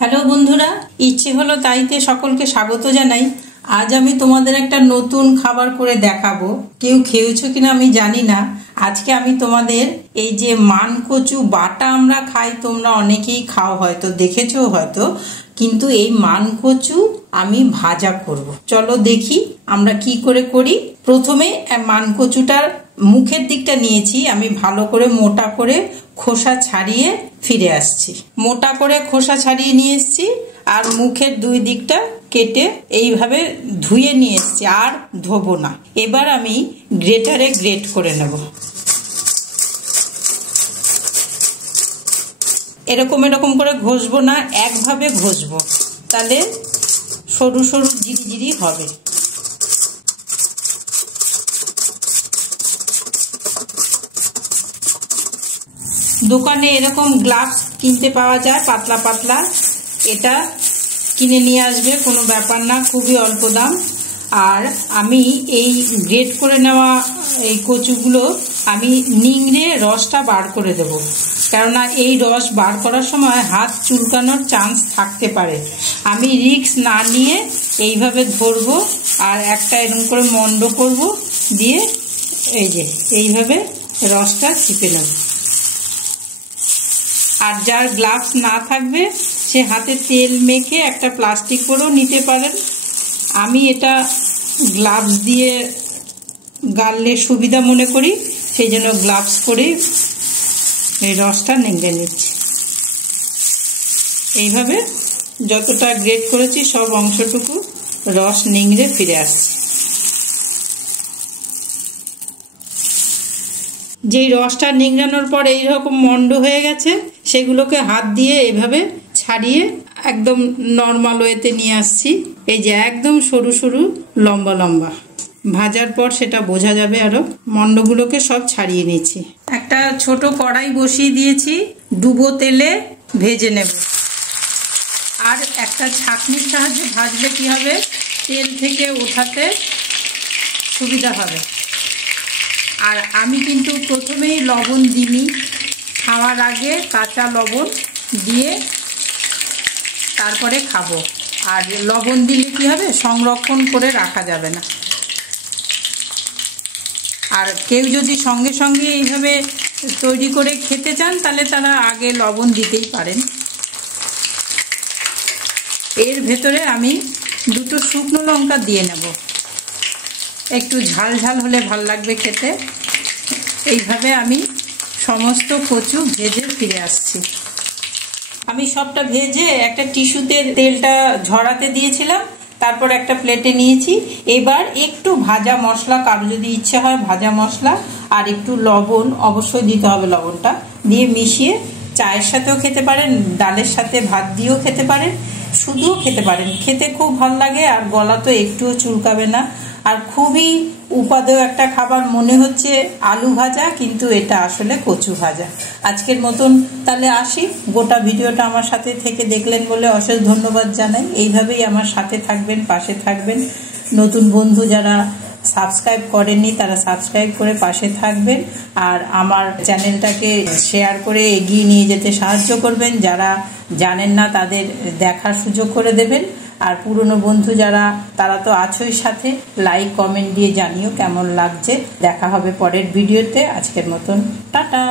Hello বন্ধুরা, ইচ্ছে হলো তাইতে সকলকে স্বাগত জানাই। আজ আমি তোমাদের একটা নতুন খাবার করে দেখাবো। কেউ খেয়েছো কিনা আমি জানি না। আজকে আমি তোমাদের এই যে মানকচু বাটা আমরা খাই, তোমরা অনেকেই খাও, হয়তো দেখেছো হয়তো, কিন্তু এই মানকচু আমি ভাজা করব। চলো দেখি আমরা কি করে করি। প্রথমে মানকচুটার মুখের দিকটা নিয়েছি, আমি ভালো করে মোটা করে খোসা ছাড়িয়ে ফিরে আসছি। মোটা করে খোসা ছাড়িয়ে নিয়ে এসছি আর মুখের দুই দিকটা কেটে এইভাবে ধুয়ে নিয়ে এসছি, আর ধোবো না। এবার আমি গ্রেটারে গ্রেট করে নেব। এরকম এরকম করে ঘষবো না, একভাবে ঘষবো, তাহলে সরু সরু জিরি হবে। দোকানে এরকম গ্লাভস কিনতে পাওয়া যায় পাতলা পাতলা, এটা কিনে নিয়ে আসবে, কোনো ব্যাপার না, খুবই অল্প দাম। আর আমি এই গ্রেট করে নেওয়া এই কচুগুলো আমি নিংড়ে রসটা বার করে দেব, কেননা এই রস বার করার সময় হাত চুলকানোর চান্স থাকতে পারে। আমি রিস্ক না নিয়ে এইভাবে ধরবো আর একটা এরকম করে মন্ড করব, দিয়ে এই যে এইভাবে রসটা চিপে নেব। আর যার গ্লাভস না থাকবে সে হাতে তেল মেখে একটা প্লাস্টিক করেও নিতে পারেন। আমি এটা গ্লাভস দিয়ে গাললে সুবিধা মনে করি, সেই জন্য গ্লাভস করে এই রসটা নিংড়ে নিচ্ছি। এইভাবে যতটা গ্রেট করেছি সব অংশটুকু রস নিংড়ে ফিরে আসছে। যেই রসটা নিংড়ানোর পর এইরকম মন্ড হয়ে গেছে, সেগুলোকে হাত দিয়ে এইভাবে ছাড়িয়ে একদম নর্মাল ওয়েতে নিয়ে আসছি। এই যে একদম সরু সরু লম্বা লম্বা, ভাজার পর সেটা বোঝা যাবে। আরো মন্ডগুলোকে সব ছাড়িয়ে নিচ্ছি। একটা ছোট কড়াই বসিয়ে দিয়েছি, ডুবো তেলে ভেজে নেব। আর একটা ছাঁকনির সাহায্যে ভাজলে কি হবে, তেল থেকে ওঠাতে সুবিধা হবে। আর আমি কিন্তু প্রথমেই লবণ দিইনি, খাওয়ার আগে কাঁচা লবণ দিয়ে তারপরে খাবো। আর লবণ দিলে কি হবে, সংরক্ষণ করে রাখা যাবে না। আর কেউ যদি সঙ্গে সঙ্গে এইভাবে তৈরি করে খেতে চান, তাহলে তারা আগে লবণ দিতেই পারেন। এর ভেতরে আমি দুটো শুকনো লঙ্কা দিয়ে নেব, একটু ঝাল ঝাল হলে ভাল লাগবে খেতে। এইভাবে আমি সমস্ত কচু ভেজে ফিরে আসছি। আমি সবটা ভেজে একটা টিস্যুতে তেলটা ঝরাতে দিয়েছিলাম, তারপর একটা প্লেটে নিয়েছি। এবার একটু ভাজা মশলা, কারো যদি ইচ্ছে হয় ভাজা মশলা আর একটু লবণ অবশ্যই দিতে হবে, লবণটা দিয়ে মিশিয়ে চায়ের সাথেও খেতে পারেন, ডালের সাথে ভাত দিয়েও খেতে পারেন, শুধুও খেতে পারেন। খেতে খুব ভালো লাগে আর গলা তো একটুও চুলকাবে না। আর খুবই উপাদেয় একটা খাবার মনে হচ্ছে আলু ভাজা, কিন্তু এটা আসলে কচু ভাজা। আজকের মতন তাহলে আসি। গোটা ভিডিওটা আমার সাথে থেকে দেখলেন বলে অশেষ ধন্যবাদ জানাই। এইভাবেই আমার সাথে থাকবেন, পাশে থাকবেন। নতুন বন্ধু যারা সাবস্ক্রাইব করেননি তারা সাবস্ক্রাইব করে পাশে থাকবেন, আর আমার চ্যানেলটাকে শেয়ার করে এগিয়ে নিয়ে যেতে সাহায্য করবেন। যারা জানেন না তাদের দেখার সুযোগ করে দেবেন। আর পুরনো বন্ধু যারা, তারা তো আছোই সাথে, লাইক কমেন্ট দিয়ে জানিও কেমন লাগছে। দেখা হবে পরের ভিডিওতে। আজকের মতন টাটা।